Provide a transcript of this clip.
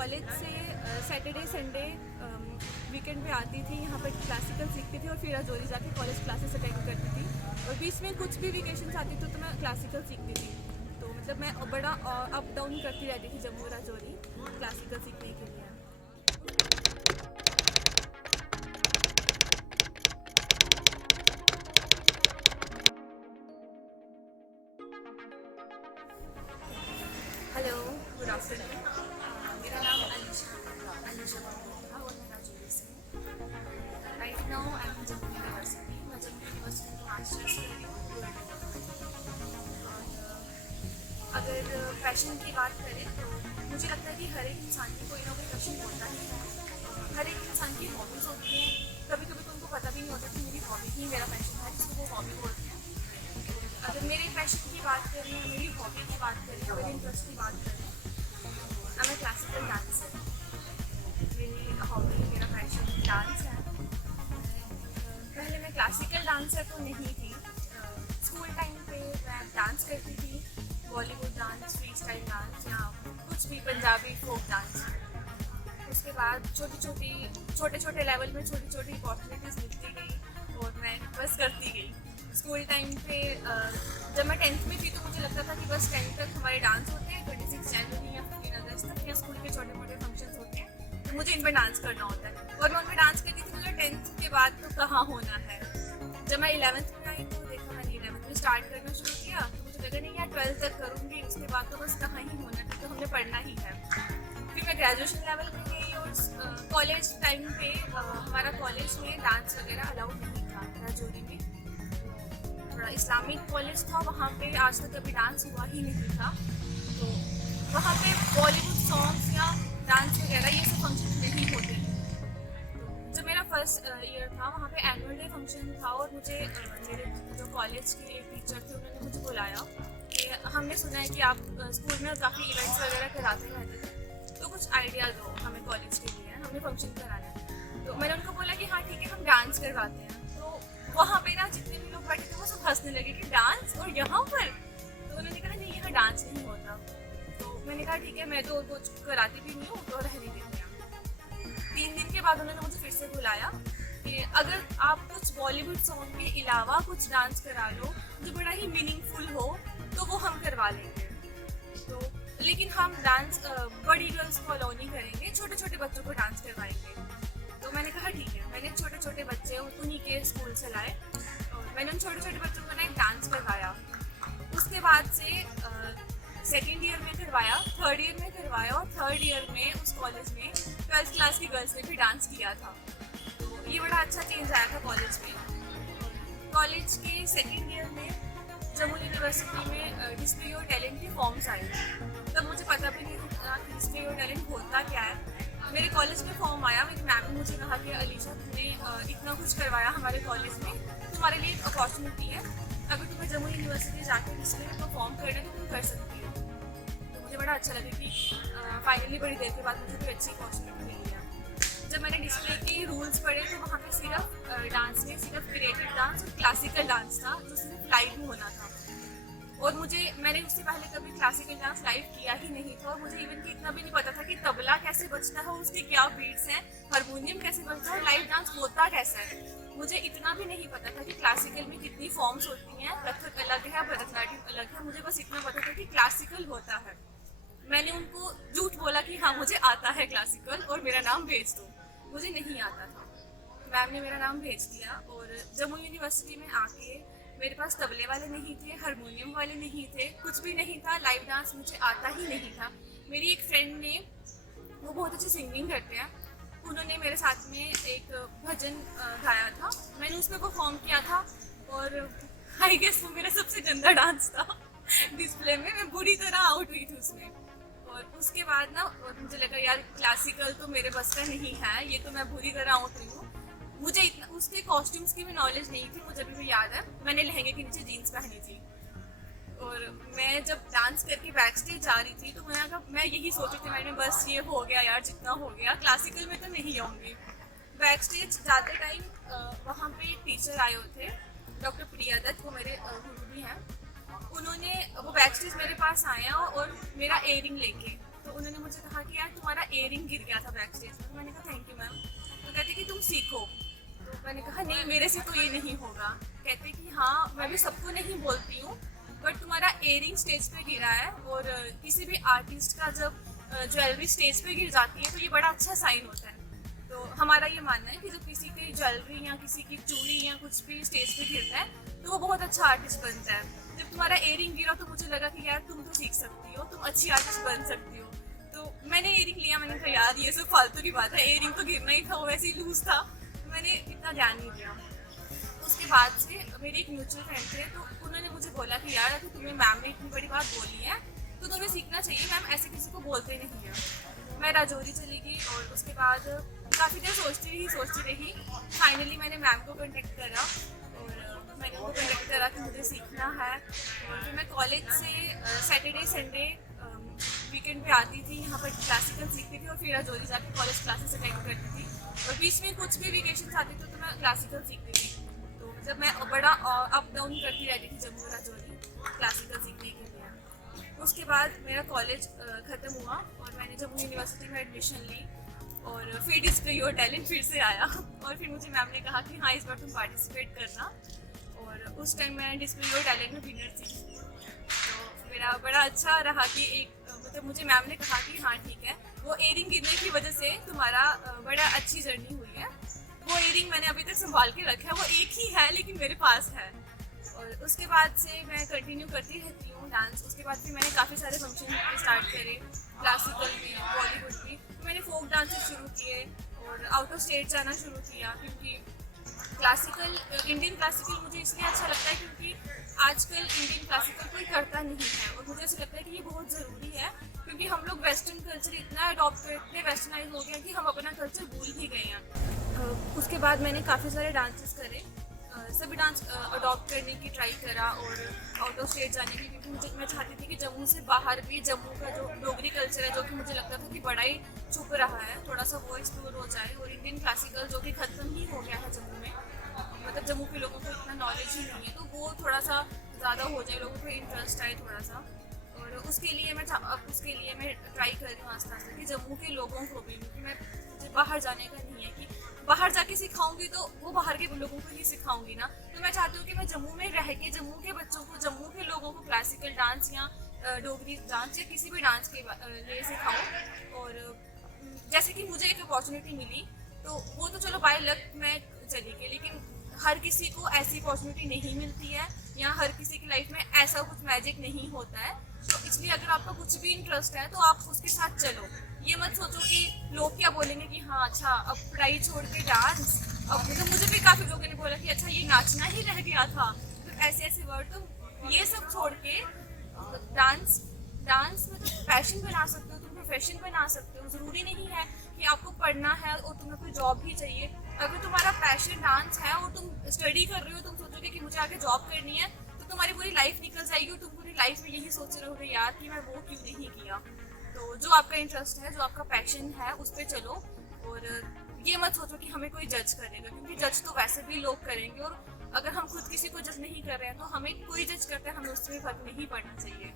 College से Saturday Sunday weekend पे आती थी, यहाँ पर क्लासिकल सीखती थी और फिर राजौरी जाके कॉलेज क्लासेस अटेंड करती थी। और बीच में कुछ भी वेकेशंस आती थी तो मैं क्लासिकल सीखती थी। तो मतलब मैं बड़ा अप डाउन करती रहती थी जम्मू राजौरी क्लासिकल सीखने के लिए। Hello, good afternoon. मेरा नाम अलीशा है और मैं राजौरी से हूँ। Right now I am Jammu university. मैं जम्मू यूनिवर्सिटी में मास्टर्स कर रही हूँ। और अगर पैशन की बात करें तो मुझे लगता है कि हर एक इंसान की कोई ना कोई पैशन होता ही है। हर एक इंसान की हॉबीज़ होती हैं। कभी कभी तो उनको पता भी नहीं होता कि मेरी हॉबी ही मेरा पैशन है, जिसको वो हॉबी बोलते हैं। अगर मेरे पैशन की बात करें या मेरी हॉबी की बात करें या मेरे इंटरेस्ट की बात करें, मैं क्लासिकल डांसर। मेरी हॉबी मेरा पैशन डांस है। पहले मैं क्लासिकल डांसर तो नहीं थी। स्कूल टाइम पे मैं डांस करती थी, Bollywood dance, free style dance या कुछ भी पंजाबी फोक डांस। उसके बाद छोटे छोटे लेवल में छोटी छोटी अपॉर्चुनिटीज़ मिलती गई और मैं बस करती गई। स्कूल टाइम पे जब मैं 10th में थी तो मुझे लगता था कि बस 10th तक हमारे डांस होते हैं, 26 जनवरी या 15 अगस्त तक या स्कूल के छोटे मोटे फंक्शंस होते हैं तो मुझे इन पर डांस करना होता है। और मैं उन पर डांस करती थी। मुझे 10th के बाद तो कहाँ होना है। जब मैं 11th में आई तो देखा, मैंने 11th में स्टार्ट करना शुरू किया तो मुझे लगा नहीं यार 12th तक करूँगी, उसके बाद तो बस कहाँ ही होना है, तो हमने पढ़ना ही है। फिर मैं ग्रेजुएशन लेवल पे गई और कॉलेज टाइम पे हमारा कॉलेज में डांस वगैरह अलाउड नहीं था राजौरी में। थोड़ा इस्लामिक कॉलेज था, वहाँ पे आज तक कभी डांस हुआ ही नहीं था। तो वहाँ पे बॉलीवुड सॉन्ग्स या डांस वगैरह ये सब फंक्शन नहीं होते थे। तो जब मेरा फर्स्ट ईयर था वहाँ पे एनुअल डे फंक्शन था और मुझे मेरे जो कॉलेज के एक टीचर थे उन्होंने मुझे बुलाया कि हमने सुना है कि आप स्कूल में काफ़ी इवेंट्स वगैरह कराते रहते थे, तो कुछ आइडिया दो हमें कॉलेज के लिए, हमें फंक्शन कराना है। तो मैंने उनको बोला कि हाँ ठीक है, हम डांस करवाते हैं। तो वहाँ पे ना जितने भी लोग बैठे थे वो सब हंसने लगे कि डांस और यहाँ पर। तो उन्होंने कहा नहीं, यहाँ डांस नहीं होता। तो मैंने कहा ठीक है, मैं तो कुछ कराती भी नहीं हूँ तो रहने देते हैं। 3 दिन के बाद उन्होंने मुझे फिर से बुलाया कि अगर आप कुछ बॉलीवुड सॉन्ग के अलावा कुछ डांस करा लो जो बड़ा ही मीनिंगफुल हो तो वो हम करवा लेंगे। तो लेकिन हम डांस बड़ी गर्ल्स को अलाउ नहीं करेंगे, छोटे छोटे बच्चों को डांस करवाएंगे। तो मैंने कहा ठीक है। मैंने छोटे छोटे बच्चे उन्हीं के स्कूल से लाए और मैंने उन छोटे छोटे बच्चों को ना एक डांस करवाया। उसके बाद से सेकेंड ईयर में करवाया, थर्ड ईयर में करवाया और थर्ड ईयर में उस कॉलेज में 12th क्लास की गर्ल्स ने भी डांस किया था। तो ये बड़ा अच्छा चेंज आया था कॉलेज में। कॉलेज के सेकेंड ईयर में जम्मू यूनिवर्सिटी में डिस्प्ले योर टैलेंट के फॉर्म्स आए। तब मुझे पता भी नहीं था कि डिस्प्ले योर टैलेंट होता क्या है। मेरे कॉलेज में फॉर्म आया, मेरी मैम ने मुझे कहा कि अलीशा तुमने इतना कुछ करवाया हमारे कॉलेज में, तुम्हारे लिए एक अपॉर्चुनिटी है, अगर तुम्हें जम्मू यूनिवर्सिटी जाकर डिस्प्ले को फॉर्म करना है तो तुम कर सकती हो। तो मुझे बड़ा अच्छा लगा कि फाइनली बड़ी देर के बाद मुझे कोई अच्छी अपॉर्चुनिटी मिली है। जब मैंने डिस्प्ले के रूल्स पढ़े तो वहाँ पे सिर्फ डांस में सिर्फ क्रिएटिव डांस और क्लासिकल डांस था जो सिर्फ लाइव में होना था। और मैंने उससे पहले कभी क्लासिकल डांस लाइव किया ही नहीं था और मुझे इवन कि इतना भी नहीं पता था कि तबला कैसे बजता है, उसके क्या बीट्स हैं, हारमोनियम कैसे बजता है और लाइव डांस होता कैसा है। मुझे इतना भी नहीं पता था कि क्लासिकल में कितनी फॉर्म्स होती हैं, कथक अलग है, भरतनाट्यम अलग है। मुझे बस इतना पता था कि क्लासिकल होता है। मैंने उनको झूठ बोला कि हाँ मुझे आता है क्लासिकल और मेरा नाम भेज दो। मुझे नहीं आता था। मैम ने मेरा नाम भेज दिया और जम्मू यूनिवर्सिटी में आके मेरे पास तबले वाले नहीं थे, हारमोनियम वाले नहीं थे, कुछ भी नहीं था। लाइव डांस मुझे आता ही नहीं था। मेरी एक फ्रेंड ने, वो बहुत अच्छी सिंगिंग करते हैं, उन्होंने मेरे साथ में एक भजन गाया था। मैंने उसमें परफॉर्म किया था और आई गेस वो मेरा सबसे गंदा डांस था डिस्प्ले में। मैं बुरी तरह आउट हुई थी उसमें। और उसके बाद ना मुझे लगा यार क्लासिकल तो मेरे बस का नहीं है, ये तो मैं बुरी तरह आउट हुई हूँ। मुझे इतना उसके कॉस्ट्यूम्स की भी नॉलेज नहीं थी। मुझे अभी भी याद है मैंने लहंगे के नीचे जीन्स पहनी थी और मैं जब डांस करके बैक स्टेज जा रही थी तो मैं यही सोच रही थी, मैंने बस ये हो गया यार, जितना हो गया, क्लासिकल में तो नहीं आऊँगी। बैक स्टेज जाते टाइम वहाँ पे टीचर आए हुए थे, डॉक्टर प्रिया दत्त, वो मेरे गुरु भी हैं। उन्होंने वो बैक स्टेज मेरे पास आया और मेरा एयरिंग लेके, तो तो उन्होंने मुझे कहा कि यार तुम्हारा इयरिंग गिर गया था बैक स्टेज में। तो मैंने कहा थैंक यू मैम। तो कहते कि तुम सीखो। तो मैंने कहा नहीं, मेरे से तो ये नहीं होगा। कहते कि हाँ, मैं भी सबको नहीं बोलती हूँ, बट तुम्हारा इयरिंग स्टेज पे गिरा है, और किसी भी आर्टिस्ट का जब ज्वेलरी स्टेज पे गिर जाती है तो ये बड़ा अच्छा साइन होता है। तो हमारा ये मानना है कि जब किसी की ज्वेलरी या किसी की चूड़ी या कुछ भी स्टेज पे गिरता है तो वो बहुत अच्छा आर्टिस्ट बनता है। जब तुम्हारा इयरिंग गिरा तो मुझे लगा कि यार तुम तो सीख सकती हो, तुम अच्छी आर्टिस्ट बन सकती हो। तो मैंने इयरिंग लिया, मैंने कहा यार ये सब फालतू की बात है, इयरिंग तो गिरना ही था, वो वैसे ही लूज था, तो मैंने इतना ध्यान नहीं दिया। उसके बाद से मेरे एक म्यूचुअल फ्रेंड थे, तो उन्होंने मुझे बोला कि यार अगर तुम्हें मैम ने इतनी बड़ी बात बोली है तो तुम्हें सीखना चाहिए, मैम ऐसे किसी को बोलते नहीं है। मैं राजौरी चली गई और उसके बाद काफ़ी देर सोचती रही। फाइनली मैंने मैम को कॉन्टेक्ट करा और मैंने उनको कॉन्टेक्ट करा कि मुझे सीखना है। और फिर मैं कॉलेज से सैटरडे संडे वीकेंड पे आती थी, यहाँ पर क्लासिकल सीखती थी और फिर राजौरी जाके कॉलेज क्लासेस अटेंड करती थी। और बीच में कुछ भी वेकेशन आती थी तो मैं क्लासिकल सीखती थी। तो जब मैं बड़ा अप डाउन करती रहती थी जम्मू राजौरी क्लासिकल सीखने के लिए। उसके बाद मेरा कॉलेज ख़त्म हुआ और मैंने जम्मू यूनिवर्सिटी में एडमिशन ली और फिर डिस्प्ले योर टैलेंट फिर से आया। और फिर मुझे मैम ने कहा कि हाँ इस बार तुम पार्टिसिपेट करना, और उस टाइम मैं डिस्प्ले योर टैलेंट में विनर थी। तो मेरा बड़ा अच्छा रहा कि एक मतलब मुझे मैम ने कहा कि हाँ ठीक है, वो इयरिंग गिरने की वजह से तुम्हारा बड़ा अच्छी जर्नी हुई है। वो इयरिंग मैंने अभी तक संभाल के रखा है, वो एक ही है लेकिन मेरे पास है। और उसके बाद से मैं कंटिन्यू करती रहती हूँ डांस। उसके बाद फिर मैंने काफ़ी सारे फंक्शन स्टार्ट करे, क्लासिकल भी, बॉलीवुड भी। तो मैंने फोक डांसेस शुरू किए और आउट ऑफ स्टेट जाना शुरू किया, क्योंकि क्लासिकल इंडियन क्लासिकल मुझे इसलिए अच्छा लगता है क्योंकि आजकल इंडियन क्लासिकल कोई करता नहीं है, और मुझे ऐसा लगता है कि ये बहुत ज़रूरी है, क्योंकि हम लोग वेस्टर्न कल्चर इतना अडॉप्ट कर, इतने वेस्टर्नाइज हो गए कि हम अपना कल्चर भूल ही गए हैं। उसके बाद मैंने काफ़ी सारे डांसेस करे, सभी डांस अडॉप्ट करने की ट्राई करा और आउट ऑफ स्टेट जाने की, क्योंकि मैं चाहती थी कि जम्मू से बाहर भी जम्मू का जो डोगरी कल्चर है, जो कि मुझे लगता था कि बड़ा ही छुप रहा है, थोड़ा सा वो एक्सप्लोर हो जाए। और इंडियन क्लासिकल जो कि ख़त्म ही हो गया है जम्मू में, मतलब जम्मू के लोगों को इतना नॉलेज ही नहीं है, तो वो थोड़ा सा ज़्यादा हो जाए, लोगों को इंटरेस्ट आए थोड़ा सा। और उसके लिए मैं ट्राई कर रही हूँ आस्ते आस्ते कि जम्मू के लोगों को भी, क्योंकि मुझे बाहर जाने का नहीं है कि बाहर जाके सिखाऊंगी तो वो बाहर के लोगों को ही सिखाऊंगी ना। तो मैं चाहती हूँ कि मैं जम्मू में रह के जम्मू के बच्चों को, जम्मू के लोगों को क्लासिकल डांस या डोगरी डांस या किसी भी डांस के लिए सिखाऊँ। और जैसे कि मुझे एक अपॉर्चुनिटी मिली तो वो तो चलो बाय लक मैं चली गई, लेकिन हर किसी को ऐसी अपॉर्चुनिटी नहीं मिलती है, या हर किसी की लाइफ में ऐसा कुछ मैजिक नहीं होता है। तो इसलिए अगर आपका कुछ भी इंटरेस्ट है तो आप उसके साथ चलो। ये मत सोचो कि लोग क्या बोलेंगे कि हाँ अच्छा अब पढ़ाई छोड़ के डांस। अब मुझे भी काफ़ी लोगों ने बोला कि अच्छा ये नाचना ही रह गया था, तो ऐसे ऐसे वर्ड। तो ये सब छोड़ के डांस में तुम पैशन बना सकते हो, तुम प्रोफेशन बना सकते हो। ज़रूरी नहीं है कि आपको पढ़ना है और तुम्हें कोई जॉब ही चाहिए। अगर तुम्हारा पैशन डांस है और तुम स्टडी कर रहे हो, तुम सोचोगे कि मुझे आगे जॉब करनी है, तो तुम्हारी पूरी लाइफ निकल जाएगी और तुम पूरी लाइफ में यही सोच रहोगे यार कि मैं वो क्यों नहीं किया। तो जो आपका इंटरेस्ट है, जो आपका पैशन है, उस पर चलो। और ये मत सोचो कि हमें कोई जज करेगा, क्योंकि जज तो वैसे भी लोग करेंगे, और अगर हम खुद किसी को जज नहीं कर रहे हैं तो हमें कोई जज करता है, हमें उससे फर्क नहीं पड़ना चाहिए।